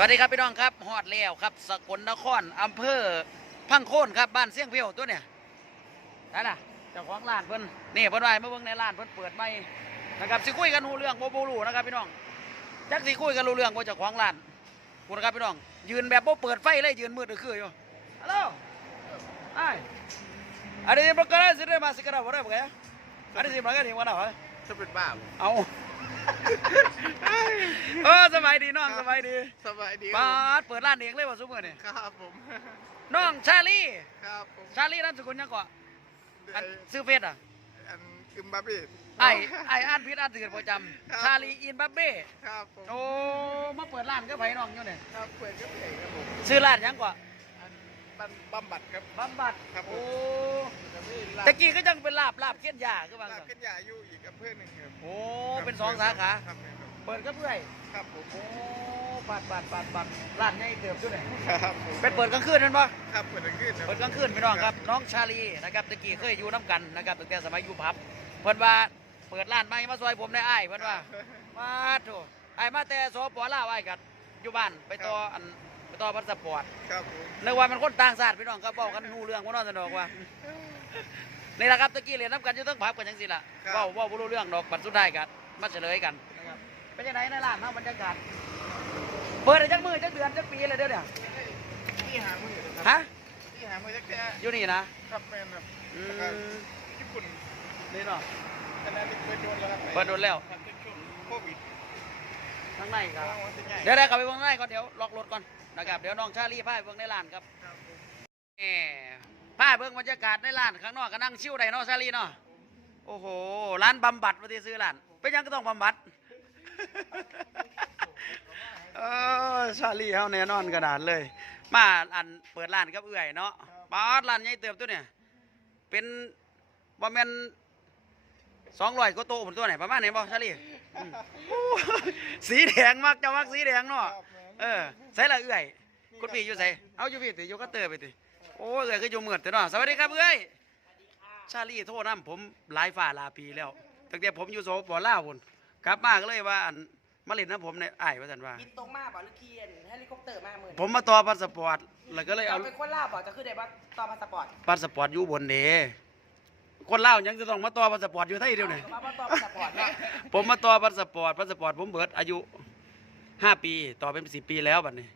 วัสดีครับพี่น้องครับฮอดแล้วครับสกลนครอำเภอพังโคนครับบ้านเสียงเพียวตัวเนี่ยนั่นน่ะเจ้าของร้านเพิ่นนี่เพิ่นว่าให้มาเบิ่งในร้านเพิ่นเปิดใหม่นะครับสิคุยกันรู้เรื่องบ่บ่รู้นะครับพี่น้องจักสิคุยกันรู้เรื่องบ่เจ้าของร้านคุณนะครับพี่น้อง ยืนแบบบ่เปิดไฟเลยยืนมืดคืออยู่ฮัลโหลไอ้อันนี้มันก็ได้สิได้มาสิกระดาษบ่ได้บ่แกอันนี้สิมาก็ถึงวันน่ะเหรอจะเป็นบ้าบ่เอา เออสบายดีน้องสบายดีสบายดีปาดเปิดร้านเองเลยว่ะซุมื้อนี่ครับผมน้องชาลีครับผมชาลีนามสกุลหยังก่ออันซื้อเฟซอะอันกิมบับบี้ไอ้ไอ้อ่านผิดอ่านถูกประจำครับชาลีอินบับเบ้ครับผมโอ้มาเปิดร้านก็ไผน้องอยู่นี่ครับเปิดก็เปิดครับผมซื้อร้านหยังก่ออัน บันบำบัดครับ บำบัดครับผม โอ้จะมีลาตะกี้ก็ยังเป็นลาบลาบเขียนยาคือว่าลาซั่นขึ้นยาอยู่อีกอำเภอหนึ่งครับโอ้เป็นสองสาขา ครับครับเปิดก็เพื่อยครับผมโอ้บัดบัดบัดบัดร้านใหญ่เติบอยู่นี่ครับผมเป็นเปิดกลางคืนนั่นปะครับเปิดกลางคืนครับเปิดกลางคืนพี่น้องครับ น้องชาลีนะครับตะกี้เคยอยู่น้ำกันนะครับตั้งแต่สมัยอยู่ผับเพิ่นว่าเปิดร้านใหม่มาซอยผมในอ้ายเพิ่นว่ามาโถไอ้ายมาแต่สปลาวไอ้ายกัอยู่บ้านไปต่ออันไป ต่อพาสปอร์ตครับผมนึกว่ามันคนต่างชาติพี่น้องก็บอกกันรู้เรื่องบ่นอนสนอกว่านี่แหละครับตะกี้เรียนน้ำกันอยู่เทั้งผับกันจังซี่ล่ะเว้าเว้าบ่รู้เรื่องดอกบัดสุดท้ายกันมาเฉลยกันนะครับเป็นจังไดในร้านเฮาบรรยากาศเปิดได้จักมื้อจักเดือนจักปีเลยเด้อเนี่ยที่หามืออยู่นะครับฮะที่หามือจักแค่อยู่นี่นะครับแมนครับอืแล้วก็มญี่ปุ่นนี่เนาะคณะนี้เปิดโดนแล้วครับเปิดโดนแล้วมันเป็นช่วงโควิดข้างในครับว่ามันจะใหญ่เดี๋ยวได้กลับไปเบิ่งข้างในก่อนเดี๋ยวล็อกรถก่อน นะครับเดี๋ยวน้องชาลีพาไปเบิ่งในร้านครับครับผมแหมพาเบิ่งบรรยากาศในร้านข้างนอกก็นั่งชิวได้เนาะชาลีเนาะโอ้โหร้านบำบัดมาที่ซื้อร้านเป็นหยังก็ต้องบำบัด เออชาลีเฮาแน่นอนกระดาษเลย มาอันเปิดร้านกับเอื่อยเนาะปาดร้านใหญ่เติบตัวเนี่ยเป็นบ่แม่น200กว่าโตะผมตัวไหนประมาณไหนบ่ชาลีอืมโอ้สีแดงมักจะมักสีแดงเนาะ ครับแมน เออใส่ละเอื้อยคุณพี่อยู่ใส่เอาอยู่พี่ติอยู่ก็เตอร์ไปติโอ้เอื้อยก็อยู่เหมือดแต่เนาะสวัสดีครับเอื้อยชาลีโทษน้ำผมหลายฝ่าหลายปีแล้วตั้งแต่ผมอยู่โซบอล่าวพุ่นกลับมาก็เลยว่าอันมาเล่นน้ำผมในอ้ายว่าซั่นว่าบินตรงมาบ่หรือเคียนเฮลิคอปเตอร์มาหมื่นผมมาต่อพาสปอร์ตแล้วก็เลยเอาเราเป็นคนลาวบ่จะขึ้นได้บ่ต่อพาสปอร์ตพาสปอร์ตอยู่บนเด้คนลาวยังจะต้องมาต่อพาสปอร์ตอยู่ไทยเดียวนี่มาบ่ต่อพาสปอร์ตเนาะผมมาต่อพาสปอร์ตพาสปอร์ตผมเบิดอายุ ห้าปี ต่อเป็นสิบปีแล้วบัดนี้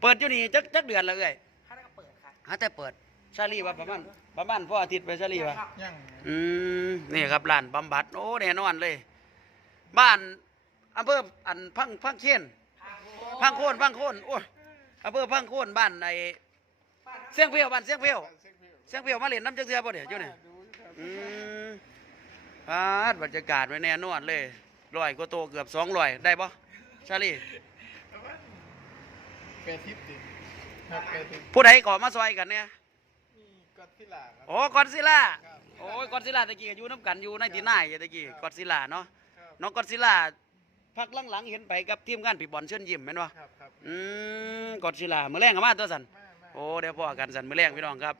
เปิดอยู่นี่จักจักเดือนแล้วเอ้อยถ้าได้ก็เปิดค่ะฮะแต่เปิดชาลีว่าประมาณประมาณพ่ออาทิตย์ไปชาลีว่าครับยังอืมนี่ครับร้านบำบัดโอ้แน่นอนเลย บ้านอำเภออันพังพังเชียนพังโคนพังโคนโอ้ยอำเภอพังโคนบ้านในเสียงเพียวบ้านเสียงเพียวเสียงเพียวมาเล่นน้ำจักเทือบ่เดี๋ยวอยู่นี่อืมพาดบรรยากาศไว้แน่นอนเลยร้อยกว่าโตเกือบสองร้อยได้ปะ ชาลีแปดทิพย์ดิครับแปดทิพย์ผู้ใดก่อมาซอยกันเนี่ยมีก็อดซิลล่าครับโอ้กอดซิล่าครับโอ้ยกอดซิล่าตะกี้ก็อยู่น้ำกันอยู่ในที่น่ายตะกี้กอดซิล่าเนาะครับน้องกอดซิลล่าพักหลังๆเห็นไปกับทีมงานพี่บอลเชิญยิ้มแม่นบ่ครับครับอืมกอดซิลล่ามื้อแรงก็มาตัวสันมามาโอ้เดี๋ยวพ่อกันสันมื้อแรงพี่น้องครับ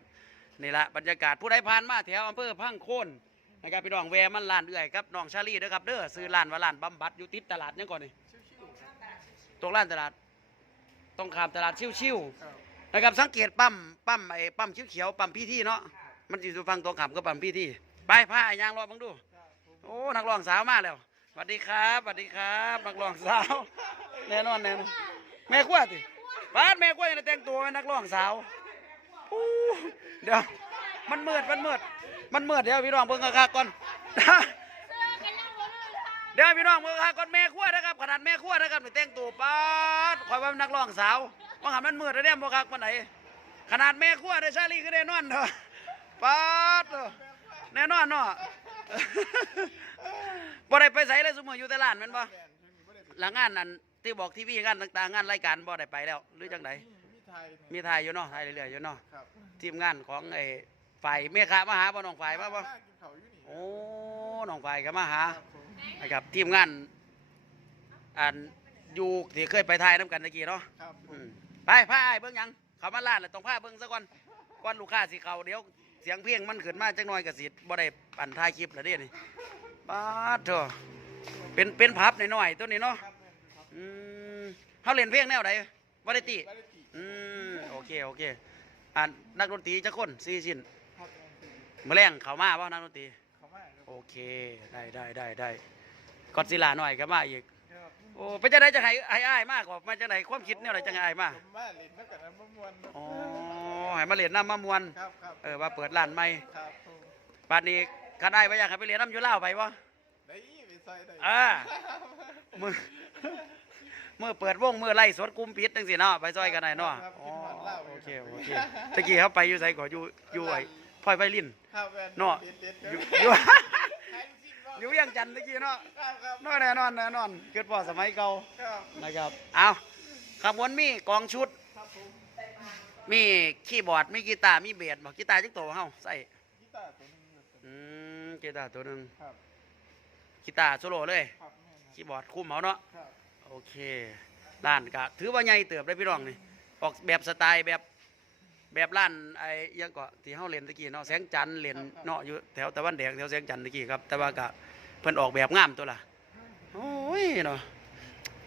นี่ละบรรยากาศผู้ใดผ่านมาแถวอำเภอพังโคนนะครับพี่น้องแวะมันร้านเอื้อยครับน้องชาลีเด้อครับเด้อซื้อร้านว่าร้านบำบัดอยู่ติดตลาดยังก่อนนี่ต รงร้านตลาด ตรงข้ามตลาดชิวๆครับนะครับสังเกตปั๊มปั๊มไอ้ปั๊มเขียวๆปั๊มพี่ที่เนาะมันสิอยู่ฟังตรงขามก็ปั๊มพี่ที่ไปพาไอ้ยางรอบังดูครับผมโอ้นักร้องสาวมาแล้วสวัสดีครับสวัสดีครับนักร้องสาวแน่นอนแน่นอนแม่ขั้วติบ้านแม่ขั้วยังได้แต่งตัวเป็นนักร้องสาวอู้เดี๋ยว มันมืดมันมืดมันมืดเดี๋ยวพี่น้องเบิ่งคักๆก่อน เดี๋ยวพี่น้องเบิ่งคักๆก่อนแม่ขั้วนะครับขนาดแม่ขั้วนะครับนี่แต่งตัวป๊าดคอยว่าเป็นนักร้องสาวว่าหันมันมืดแล้วเนี่ยบ่คักปานไหนขนาดแม่ขั้วได้ชาลีก็ได้นอนเถอะป๊าดเถอะแน่นอนเนาะบ่ได้ไปใส่เลยสมมติอยู่แต่ร้านแม่นบ่หลังงานนั้นที่บอกทีวีงานต่างๆงานรายการบ่ได้ไปแล้ว หรือจังไดมีมีไทยมีถ่ายอยู่เนาะถ่ายเรื่อยๆอยู่เนาะครับทีมงานของไอ้ฝ่ายเมฆามาหาบ่น้องฝ่ายมาบ่กินเขาวอยู่นี่โอ้น้องฝ่ายก็มาหา ครับผ นะครับทีมงานอันอยู่ที่เคยไปถ่ายน้ำกันตะกี้เนาะครับผอืมมไปพาไอ้ายเบิ่งหยังเขามาลาดแล้วต้องพาเบิ่งซะก่อนก่อนลูกค้าสิเข้าเดี๋ยวเสียงเพลงมันขึ้นมาจักหน่อยก็สิบ่ได้ปั่นถ่ายคลิปแล้วเด้นี่ปาดเถอะเป็นเป็นพับหน่อยๆตัวนี้เนาะครับแม่นครับอืมเฮาเล่นเพลงแนวใดวาไรตี้วาไรตี้ อืมโอเค โอเคอ่านักดนตรีจักคนสี่ชิ้นครับมื้อแรงเข้ามาบ่นักดนตรี เขามาครับโอเค ได้ได้ได้ได้ กอดซิลล่าหน่อยก็มาอีกครับโอ้เป็นจังไดจังไห้ไอ้อ้ายมากกว่ามาจังไดความคิดแนวใดจังไห้อ้ายมาผมมาเล่นนักกันนั้นมะม่วนครับอ๋อให้มาเรียนน้ำมามวน ครับครับเออว่าเปิดร้านใหม่ครับผมบัดนี้คันได้ไปอยากให้ไปเรียนน้ำอยู่ลาวไปบ่ได้ไปใส่ได้อ่า มือมือเปิดวงมือไล่สดกลุ่มปิดจังซี่เนาะไปซอยกันได้เนาะครับอ๋อกินหวานเหล้าโอเคโอเคตะกี้เขาไปอยู่ไสก่อนอยู่อยู่ไอ้พ่อยไฟลินครับแวนเนาะเด็ดเด็ดอยู่เด็ดอยู่ใครจริงบ่ อยู่เวียงจันทน์ตะกี้เนาะครับครับน้อยแน่นอนแน่นอนเกิดพอสมัยเก่าครับนะครับเอาขบวนมีกองชุด ครับผมมีคีย์บอร์ดมีกีตาร์มีเบสบอกกีตาร์จักโตเฮาใส่กีตาร์ตัวหนึงครับอืมกีตาร์ตัวหนึงครับกีตาร์โซโล่เลยครับแม่นคีย์บอร์ดคุมเอาเนาะครับ โอเคร้านก็ถือว่าใหญ่เติบได้พี่น้องนี่ออกแบบสไตล์แบบ แบบร้านไอ้อิหยังก็ที่เฮาเล่นตะกี้เนาะแสงจันทร์เล่นเนาะอยู่แถวตะวันแดงแถวแสงจันทร์ตะกี้ครับ แต่ว่าก็เพิ่นออกแบบงามตัวล่ะโอ้ยเนาะ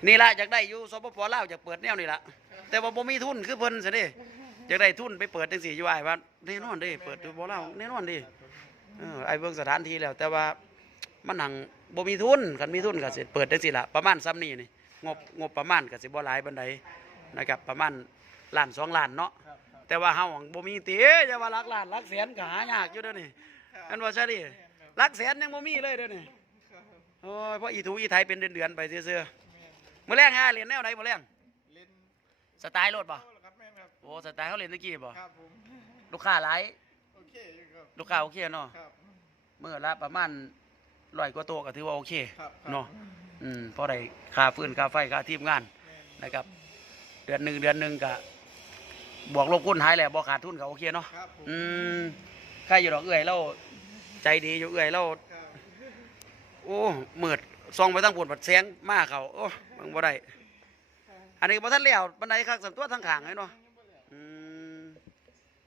นี่ละอยากได้อยู่สปปลาวอยากเปิดแนวนี่ละแต่ว่าบ่มีทุนคือเพิ่นซะเด้อยากได้ทุนไปเปิดจังซี่อยู่อ้ายว่าแน่นอนเด้เปิดอยู่บ่ลาวแน่นอนเด้เออไอ้เบิ่งสถานที่แล้ว แต่ว่ามันหังบ่มีทุนคันมีทุนก็สิเปิดจังซี่ล่ะประมาณซ้ำนี้นี่งบงบประมาณก็สิบ่หลายปานใดนะครับประมาณล้านสองล้านเนาะครับครับ แต่ว่าเฮาหังบ่มีติอย่าว่าหลักล้านหลักแสนก็หายากอยู่เด้อนี่ครับอันว่าซะดิแม่นครับหลักแสนยังบ่มีเลยเด้อนี่ครับโอ้ยเพราะอีทูอีไทยเป็นเดือนๆไปซื่อๆแม่นมื่อแรงฮะเรียนแนวไหนมื่อแรงเล่นสไตล์รถป่ะโอ้ครับแม่นครับโอ้สไตล์เขาเรียนตะกี้ป่ะครับผมลูกค้าหลายโอเคอยู่ครับลูกค้าโอเคเนาะครับเมื่อละประมาณร้อยกว่าตัวก็ถือว่าโอเคครับครับเนาะอืมเพราะได้ค่าฟืนค่าไฟค่าทีมงานแม่นนะครับ เดือนหนึ่งเดือนหนึ่งก็ บวกลบคูณหายแหละบ่ขาดทุนก็โอเคเนาะครับผมอืมใครอยู่ดอกเอื้อยเราใจดีอยู่เอื้อยเราครับโอ้มืดซองไปตั้งปวดบัดแสงมาเขาโอ้เบิ่งบ่ได้อันนี้บ่ทันแล้วบันไดคักสัมตัวทางข้างเลยเนาะอืม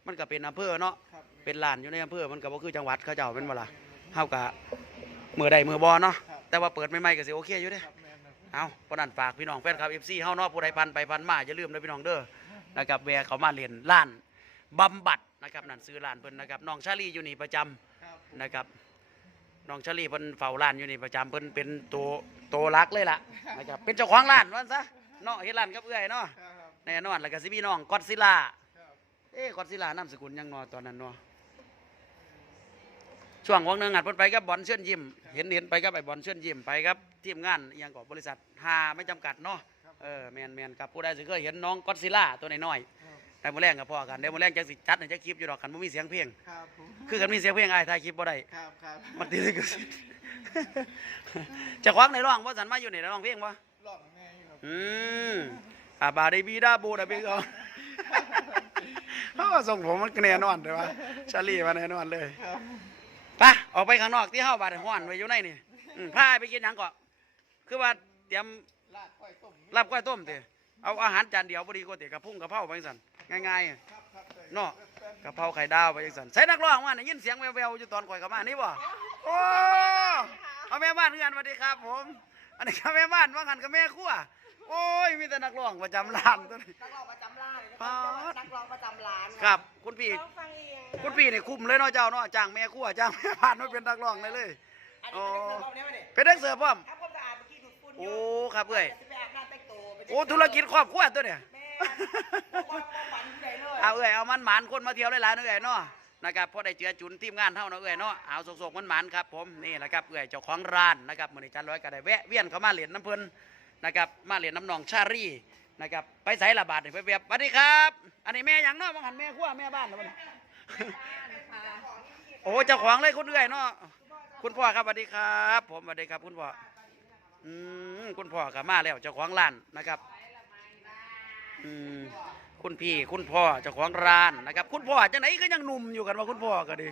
มันก็เป็นอำเภอเนาะครับเป็นลานอยู่ในอำเภอมันก็บ่คือจังหวัดเขาเจ้าเป็นบ่ล่ะเฮาก็มือใดมือบ่เนาะครับแต่ว่าเปิดใหม่ๆก็สิโอเคอยู่เด้ ครับแม่นครับ เอาปานนั้นฝากพี่น้องแฟนคลับ FC เฮาเนาะผู้ใดพันไปพันมาอย่าลืมเด้อพี่น้องเด้อ นะครับแวะเขามาเรียนล้านบำบัดนะครับนั่นซื้อร้านเพิ่นนะครับน้องชาลีอยู่นี่ประจำครับนะครับน้องชาลีเพิ่นเฝ้าร้านอยู่นี่ประจำเพิ่นเป็นตัวตัวรักเลยล่ะนะครับเป็นเจ้าของร้านว่าซะเนาะเฮ็ดร้านกับเอื้อยเนาะครับแน่นอนแล้วก็สิมีน้องกอดซิลล่าครับเอ้กอดซิลล่านามสกุลยังเนอตอนนั้นเนาะช่วงวังหนึงอัดเพิ่นไปกับบอลเชิญยิ้มเห็นเห็นไปกับไอ้บอลเชิญยิ้มไปครับทีมงานอหยังกับบริษัทหาไม่จำกัดเนาะ เออแมนแมนครับผู้ใดสิเคยเห็นน้องกอดซิลล่าตัวน้อยครับๆแต่มื้อแรงกับพ่อกันเดี๋ยวมื้อแรงจังสิจัดให้จักคลิปอยู่ดอกกันบ่มีเสียงเพลง ครับผมคือกันมีเสียงเพลงอ้ายถ่ายคลิปบ่ได้ครับครับมันตีเลยก็สิจะคว้างในร้องว่าสันมาอยู่ในร้องเพลงวะลองไงครับอืมอาบาได้บีดาบูดาเบงเอาเขาก็ส่งผมมันแน่นอนเลยวะชาลีมาแน่นอนเลยครับไปออกไปข้างนอกที่เฮาบาดห้อนไว้อยู่ในนี่อืมพาไปกินหยังก่อนคือว่าเตรียม ลาดก้อยต้มลาบก้อยต้มเตะเอาอาหารจานเดียวพอดีก็เตะกระพุ่งกระเพราไปจังสันง่ายๆอะครับครับได้เนาะกะเพราไข่ดาวไปจังสันใส่นักร้องมาได้ยินเสียงแววๆอยู่ตอนข่อยเข้ามานี่บ่โอ้เอาแม่บ้านเพื่อนสวัสดีครับผม อันนี้ก็แม่บ้านว่างันกับแม่ครัวโอ้ยมีแต่นักร้องประจำร้านตัวนี้นักร้องประจำร้านเลยป๊าดนักร้องประจำร้านครับ คุณพี่ร้องฟังเองคุณพี่นี่คุมเลยเนาะเจ้าเนาะจ้างแม่ครัวจ้างแม่บ้านมาเป็นนักร้องได้เลยอันนี้เป็นเรื่องของเนี้ยมาเนี่ยเป็นนักเสิร์ฟพร้อม โอ้ยู่ครับเอ้ยจะไปอาบน้ำแต่งตัวไปโอ้ธุรกิจครอบครัวตัวเนี่ย แม่ความความฝันที่ไหนเลย เอาเอ้ยเอามันหมานคนมาเที่ยวหลายๆเนาะเอ้ยเนาะนะครับพอได้เจือจุนทีมงานเท่าเนาะเอ้ยเนาะเอาสกๆมันหมานๆครับผมนี่แหละครับเอ้ยเจ้าของร้านนะครับมื้อนี้จันร้อยก็ได้แวะเวียนเข้ามาเล่นน้ำเพิ่นนะครับมาเล่นน้ำหนองชารีนะครับไปไสละบาทนี่ไปเวียบสวัสดีครับ อันนี้แม่หยังเนาะบังหันแม่ครัวแม่บ้านแล้วบัดนี้โอ้เจ้าของเลยคุณเอ้ยเนาะคุณพ่อครับสวัสดีครับ ผมสวัสดีครับคุณพ่อ อืมคุณพ่อก็มาแล้วเจ้าของร้านนะครับอืมคุณพี่คุณพ่อเจ้าของร้านนะครับ คุณพ่อจังไหนก็ยังหนุ่มอยู่กันว่าคุณพ่อก็ดี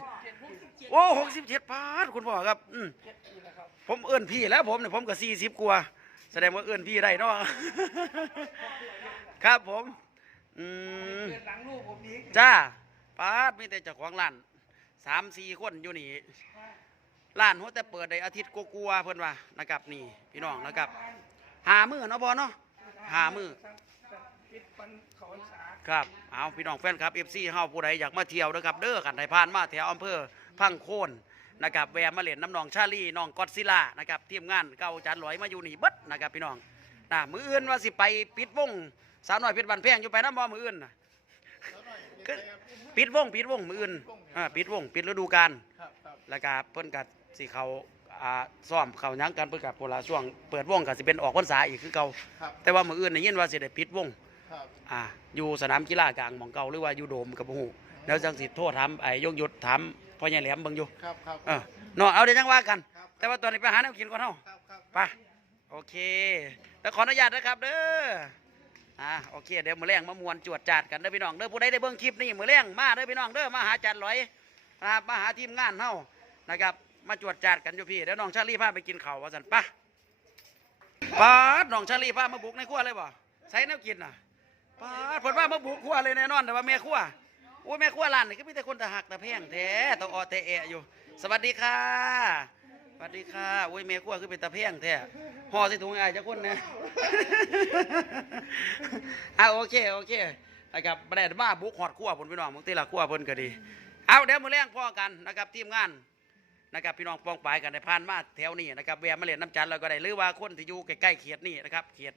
โอ้หกสิบเจ็ดพาดคุณพ่อครับอืมผมเอื้อนพี่แล้วผมเนี่ยผมก็สี่สิบกว่าแสดงว่าเอื้อนพี่ได้เนาะครับผมอืมหลังลูกผมนี้จ้าปาดมีแต่เจ้าของร้านสามสี่คนอยู่นี่ ร้านหัวแต่เปิดได้อาทิตย์กลัวๆเพิ่อนว่านะครับนี่พี่น้องนะครับ หามือเนาะพอเนาะหามือครับเอาพี่น้องแฟนครับเอฟซีเฮาผู้ใดอยากมาเที่ยวนะครับเด้อกันไทยผ่านมาแถวอำเภอพังโคนนะครับแวะมาเล่นน้ำหนองชาลีน้องกอดซิล่านะครับทีมงานเก่าจานลอยมาอยู่นี่เบิดนะครับพี่น้องนะมืออื่นว่าสิไปปิดวงสาวน้อยเพชรบันแพงอยู่ไปน้ำบ่มืออื่น กๆครับปิดวงปิดวงมืออื่นอ่าปิดวงปิดฤดูกาลครับครับแล้วก็เพิ่นก็สิเขาอ่าซ้อมเขาหยังกันเพิ่นกับพวกเราช่วงเปิดวงก็สิเป็นออกพรรษาอีกคือเก่าครับแต่ว่ามืออื่นได้ยินว่าสิได้ปิดวงครับอ่าอยู่สนามกีฬากลางหมองเก่าหรือว่าอยู่โดมกับบ่ฮู้แล้วจังสิโทษถามไอ้ยงยุทธถามพ่อใหญ่แหลมเบิ่งอยู่ครับครับเออเนาะเอาเดี๋ยวจังว่ากัน ครับแต่ว่าตอนนี้ไปหาแนวกินก่อนเฮาครับครับ ไปโอเค แล้วขออนุญาตนะครับเด้อ อ่าโอเคเดี๋ยวมือแรงมามวนจวดจาดกันเด้อพี่น้องเด้อผู้ใดได้เบิ่งคลิปนี้มื้อแรงมาเด้อพี่น้องเด้อมาหาจัดร้อยนะครับมาหาทีมงานเฮานะครับมาจวดจาดกันอยู่พี่เดี๋ยวน้องชาลีพาไปกินข้าวว่าซั่นปะปาดน้องชาลีพามาบุกในครัวเลยบ่ใส่แนวกินน่ะปาดเพิ่นว่ามาบุกครัวเลยแน่นอนแต่ว่าแม่ครัวโอ้แม่ครัวร้านนี่ก็มีแต่คนตะหักตะแพงแท้ต้องออแต่แอะอยู่ สวัสดีค่ะ วัสดีค่ะโอ้ยแม่ครัวคือเป็นตะเพียงแท้ห่อใส่ถุงไอ้จะคนนะเอาโอเคโอเคนะครับประเด็นมาบุกหอดครัวผลพี่น้องบางทีละครัวเพิ่นก็ดี เอาเดี๋ยวมื้อแรงพ่อกันนะครับทีมงานนะครับพี่น้องปองปายกันได้ผ่านมาแถวนี้นะครับแวะมาเล่นน้ำจันทร์เราก็ได้หรือว่าคนที่อยู่ใกล้ๆเขตนี่นะครับเขต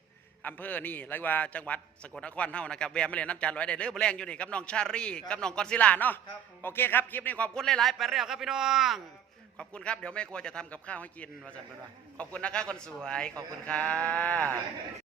อำเภอนี่หรือว่าจังหวัดสกลนครเฮานะครับแวะมาเล่นน้ำจันทร์ไว้ได้หรือมื้อแรงอยู่นี่กับน้องชารีกับน้องกอนซิลาเนาะครับผมโอเคครับคลิปนี้ขอบคุณหลายๆไปแล้วครับพี่น้อง ขอบคุณครับ เดี๋ยวแม่ครัวจะทำกับข้าวให้กินมาสันเป็นว่าขอบคุณนะคะคนสวย ขอบคุณค่ะ